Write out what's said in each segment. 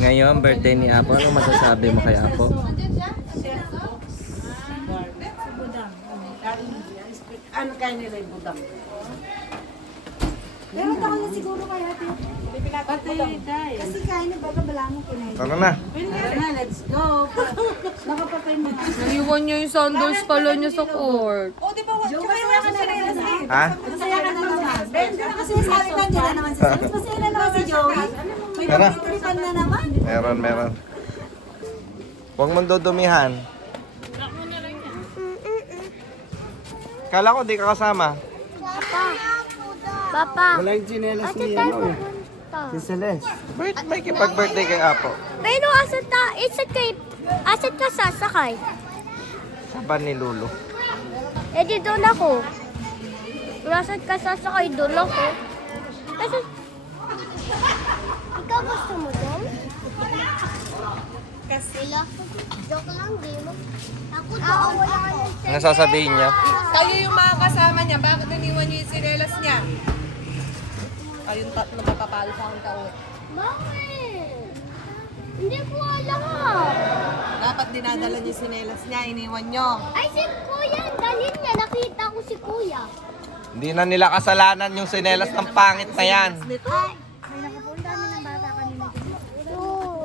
Ngayon, birthday ni Apo. Ano masasabi mo kay Apo? Ano kaya nila yung budang? Pero taon na siguro kaya ate. Patay, guys. Kasi kaya na baga bala mo kinain. Tara na. Let's go. Nakapatay mo. Naiwan niya yung sandals pala niya sa court. O, di ba? Tsaka yung nasa sinelas eh. Ha? Masaya ka na naman. Benda na kasi sabi ko, nandiyan na naman si Silas. Masaya na naman si Joey. May Tara. pagtitripan na naman. Meron. Huwag mong dudumihan. Kala ko di ka kasama. Papa, Wala yung chinelas ni ano, si Celeste. May kipag-birthday kay Apo. pero asan ka sasakay? Saban ni Lulu. Eh di doon ako. Asan ka sasakay? Doon ako. Kasi, ikaw gusto mo doon? Kasi, joke lang, di mo. Ako doon. Wala ka ng Ano sasabihin niya? Kayo yung mga kasama niya. Bakit iniwan niyo yung sinelas niya? Kayong tatlo mapapalo sa akong taon. Bakit? Hindi ko alam. Dapat dinadala niyo yung sinelas niya. Iniwan niyo. Ay, si Kuya, dalhin niya. Nakita ko si Kuya. Hindi na nila kasalanan yung sinelas ng pangit na yan. Ay, may nakapunta kami ng bata kanina.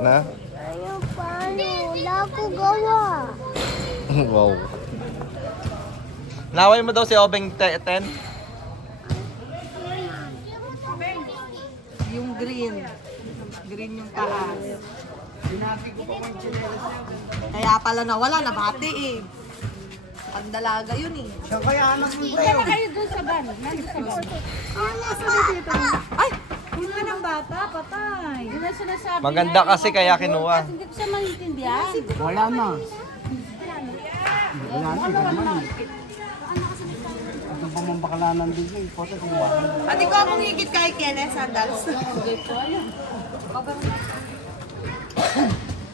Na? Ayaw paano? Wala ko gawa. Wow. Naway mo daw si Obeng 10? Yung green. Green yung taas. Kaya pala nawala, nabati eh. Pandalaga yun eh. Siya kaya anak mo Kayo doon sa van. Ay! Yun nga ng bata, patay. Yun ang sinasabi. Maganda kasi kaya kinuha. Hindi ko siya maintindihan. Wala na. Wala na, naman. Ito pa mong bakalanan din yung photo kung bakit. At ikaw mong higit kay Kenneth Sandals.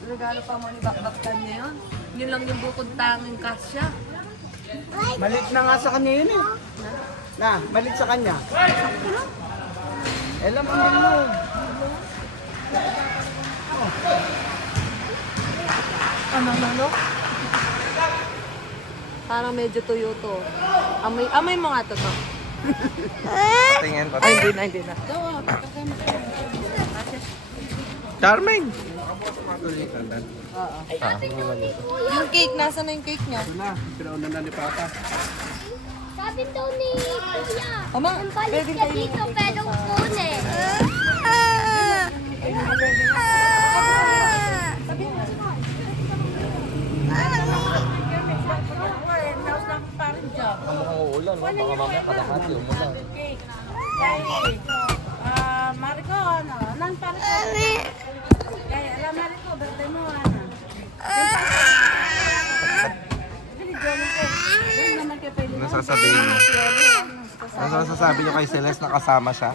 Regalo pa mo ni Bakbaktan niya yun. Yun lang yung bukod tanging kasya. Malit na nga sa kanya yun eh. Na, malit sa kanya. Alam ang din mo. Ano? Parang medyo tuyo to. Amoy mo nga to. Tingin pa. Ay, hindi na. Charming! Yung cake, nasa na yung cake niya? Ito na, pinauna na ni Papa. Sabi daw ni Kuya, Ama, ang balik pwedeng ka kayo. dito, pero kunin. Mukhang uulan, no? Baka mamaya kalahati umulan. Mariko, ano? Nang para sa... Kaya, alam Mariko, birthday mo, ano? Ano sasabihin niyo? Ano sasabi niyo kay Celeste na kasama siya?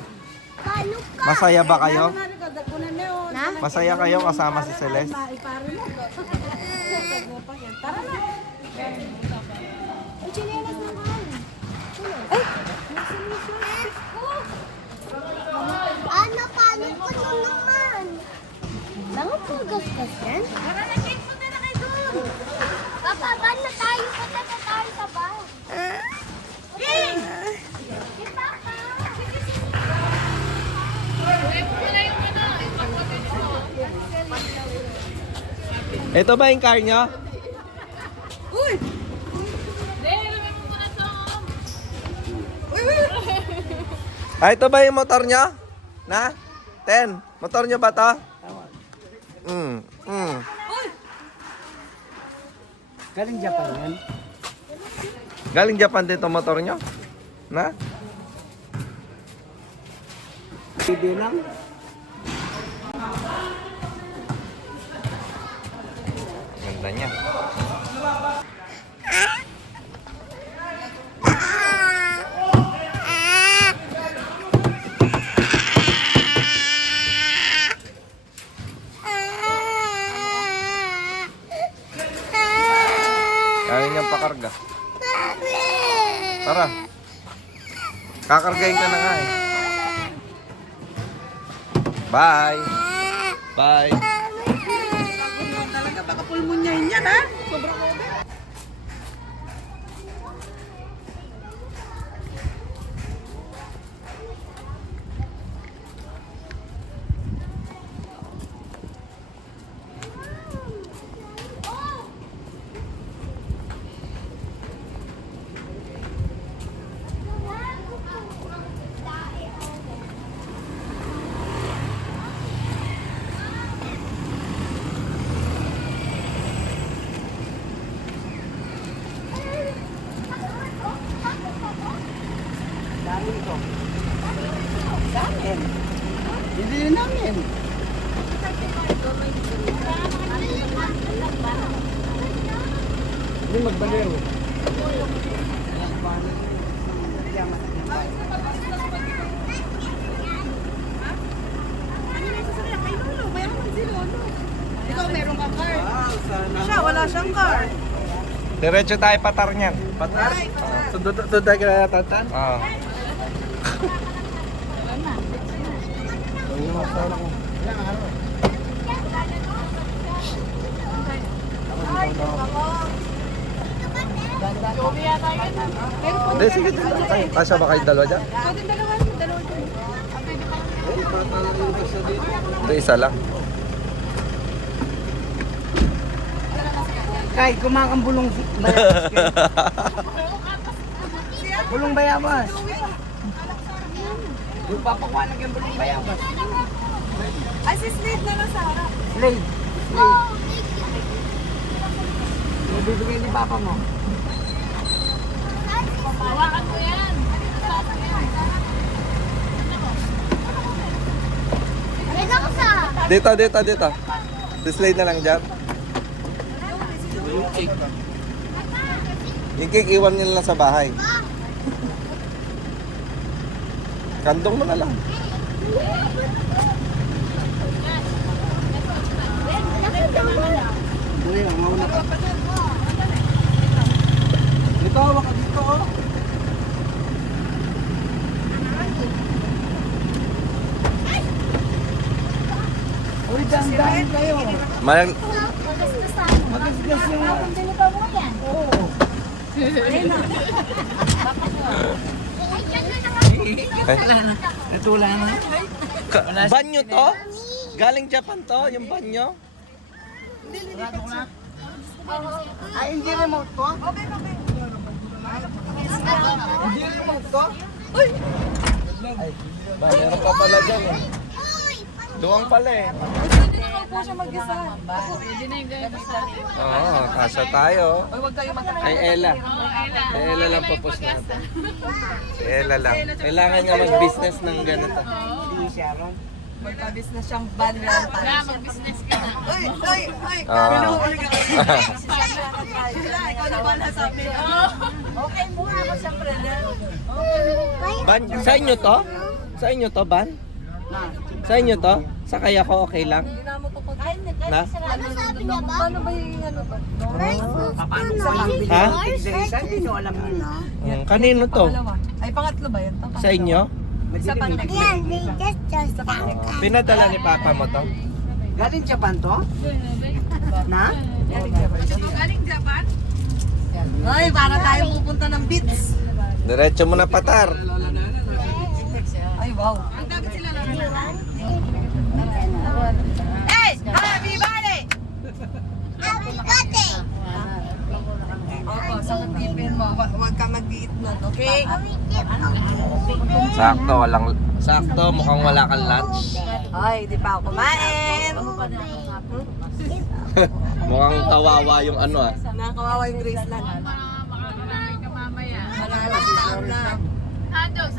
Paano ka? Masaya ba kayo? Mariko, dagunan mo yun. Na? Masaya kayo kasama si Celeste? Maiparo mo. Tara na. Ang chinelas naman. Ano, paano ko naman? Bakit po gasgas yan? Tara na, cake mo na kayo doon. Papa, ban na tayo? Punta na tayo sa bar. King! Si Papa. Ito ba yung car niyo? Uy! Ah, ito ba yung motor niyo? Na? 10. Motor niyo ba to? Galing Japan yan. Galing Japan din to motor niyo? Na? Hindi lang. Ganda niya. Kaya niyang pakarga. Tara. Kakargahin ka na nga eh. Bye. Bye. pulmonyahin yan, ha? Sobrang over. Dami ko. Sa amin. Hindi namin. Hindi magbaliw. Ikaw, meron kang car. Siya, wala siyang car. Diretso tayo patar niyan. Patar? Sundot tayo kaya tatan? Oo. Hindi, sige. Kasya ba kayo dalawa dyan? Hindi, isa lang. Kay, kumakang bulong bayabas kayo. Bulong bayabas. Yung papakuha lang yung bulong bayabas. Ay, si Slade na lang sa harap. Slade. Slade. Bibigyan ni papa mo. Hawakan mo yan. Dito ko sa. Dito. Dislide na lang dyan. Yung cake, iwan nila lang sa bahay. Kandong mo na lang. Uy, ang mauna ka. Dito, waka dito. Uy, dandan kayo. Magasgas yung... Oo. Natula na. Banyo to? Galing Japan to, yung banyo? Ay, hindi remote ko? Hindi remote ko? Meron pa pala dyan eh. Duwang pala eh. Pwede naman po siya mag-isa. Oo, kasya tayo. Ay, huwag kayo magkakaroon. Kay Ella. Kay Ella lang popos natin. Si Ella lang. Kailangan nga mag-business ng ganito. Hindi siya ron. Magka-business siyang van lang. Mag-business ka na. Ay! Ah. Pinuhuli ka kasi. Ikaw na ba nasabi? Okay, muna ako sa prender. Ban, sa inyo to? Sa inyo to, Ban? Sa inyo to? Sa kaya ko okay lang? Hindi na mo pupunta. Na? Ano sabi niya ba? Paano ba yung ano ba? Paano sa pambili Ha? ng tigsa-isa? Hindi nyo alam yun. Kanino to? Pangalawa. Ay, pangatlo ba yan? Sa inyo? Sa pangatlo. Pinadala ni Papa mo to? Galing Japan to? Na? Galing Japan? Ay, para tayo pupunta ng beach. Diretso mo na patar. Ay, wow. Ang dagat sila lang. Hey! Happy birthday! Opo, sa katipin mo. Huwag ka mag-iit nun, okay? Sakto, mukhang wala kang lunch. Ay, di pa ako kumain. Mukhang kawawa yung ano ah. Nakakawawa yung Graceland. Malalataan na.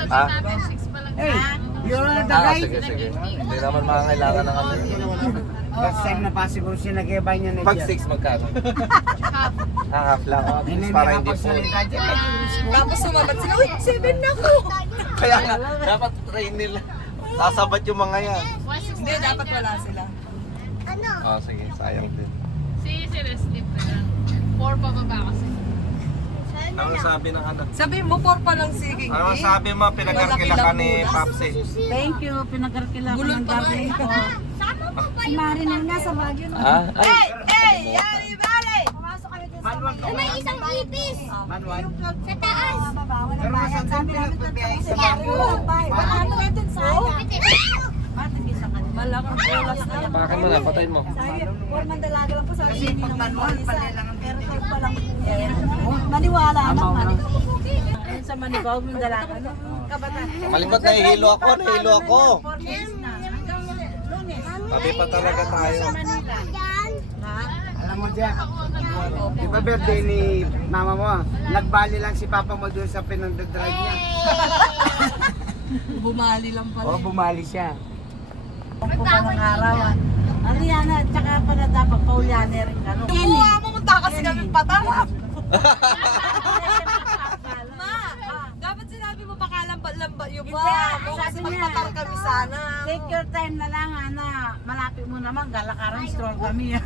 Ah? Hey, you're the Ah, guy. sige. Hindi naman makakailangan ng ano. Last time na pa siguro sinagibay niya na Pag 6 magkano? Half lang. Para hindi po. Tapos sumabat sila, uy, 7 na ako. Kaya nga, dapat train nila. Sasabat yung mga yan. Hindi, dapat wala sila. Oh, sige, sayang din. Si Celeste pa lang. 4 pababa kasi. Ano sabi ng anak? Sabi mo, 4 pa lang si King. Ano sabi mo, pinag-arkila ka ni Papsi? Thank you, pinagkarkila ko Gulol ng pa gabi nga ko. Si Marin yung nasa Baguio. Ha? Ay, Yari, bale! Manual to. May isang ipis. Manual. Sa taas. Pero masandang din ang pagbiyahe sa baryo. Malaking oras na yan. Bakit mo na, patayin mo. Kasi pag manual, palilangan din. Maniwala naman. Ayun sa Manibog, yung dalaga. Malimot, nahihilo ako, nahihilo ako. 4 days na. Hanggang Lunes. Tabi pa talaga tayo. Alam mo, Jeff, di ba birthday ni mama mo? Nagbali lang si papa mo doon sa pinagdadrive niya. Bumali lang pala. Oo, bumali siya. Kung pa ng arawan. Ano yan, tsaka pala dapat paulianer rin ka. Kumuha mo, munta kasi kami patarap. Ma, dapat sinabi mo baka lamba yung ba? Hindi, Kasi sabi niya. magpatar kami sana. Take your time na lang, Ana. Malapit mo naman, galakaran, stroll kami.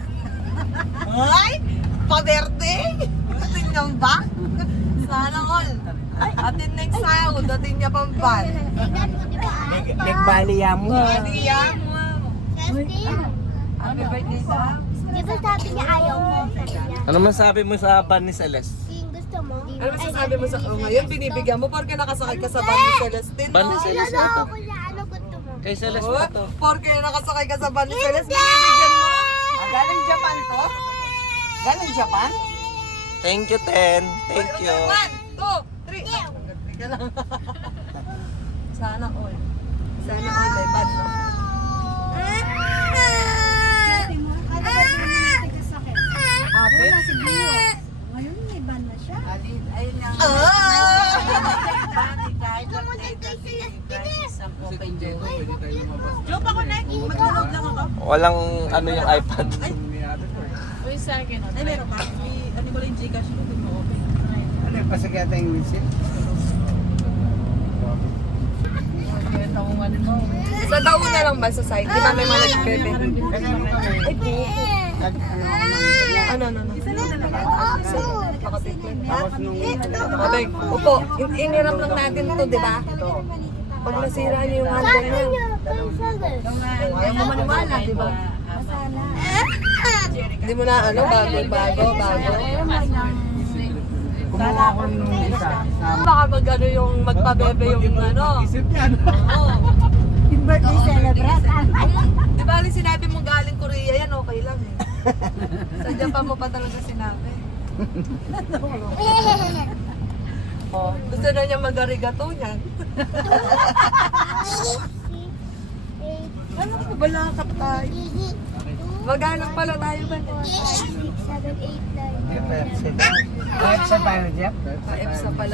Ay! Pa-birthday! Tingnan ba? Sana all. Atin next sahod, atin niya pang ban. Nagbali ya mo. Hindi yan. Justin, Happy birthday sa... di ba sabi niya ayaw mo? Sabi niya. Ano masabi mo sa ban ni Celeste? Gusto mo? Ano masasabi mo sa... Oh, ngayon binibigyan mo porque nakasakay ka sa ban ni Celestine. Ban ni Celeste ba to? Ako na ano gusto mo? Kay Celeste Oh, ba to? porque nakasakay ka sa ban ni Celeste, binibigyan mo. Galing Japan to? Galing Japan? Thank you, Ten. Thank you. 1, 2, 3. Teka lang. Sana all. Sana all may ban mo. Ape? Ngayon may ban na siya. Ayun nga. Ah! Kahit lang isang open door. Joke ako na. Mag-load lang ako. Walang ano yung iPad. Uy, sa akin. Ay, meron ka? Ano ko lang yung Gcash mo? Tingnan mo. Ano yung pasagata yung windshield? Sa daon na lang ba sa side? Di ba may mga nagpebe? Kasi ano kami? Ano? Nakatiklit. Tapos nung Abay, upo. Iniram lang natin to, di ba? Pag nasira niyo yung handle niya. Ayaw mo maniwala, di ba? Hindi mo na ano, bago. kumuha ko nung isa. Baka mag ano yung magpabebe yung ano. Isip yan. Oo. Yung birthday celebrate. Di ba alin sinabi mo galing Korea yan, okay lang eh. Sa Japan mo pa talaga sinabi. Oh, gusto na niya mag-arigato niyan. Ano ko ba lakap tayo? Maghanap pala tayo ba? 6, 7, 8, 9. Kahit sa tayo, Jeff? Sa EPSA pala.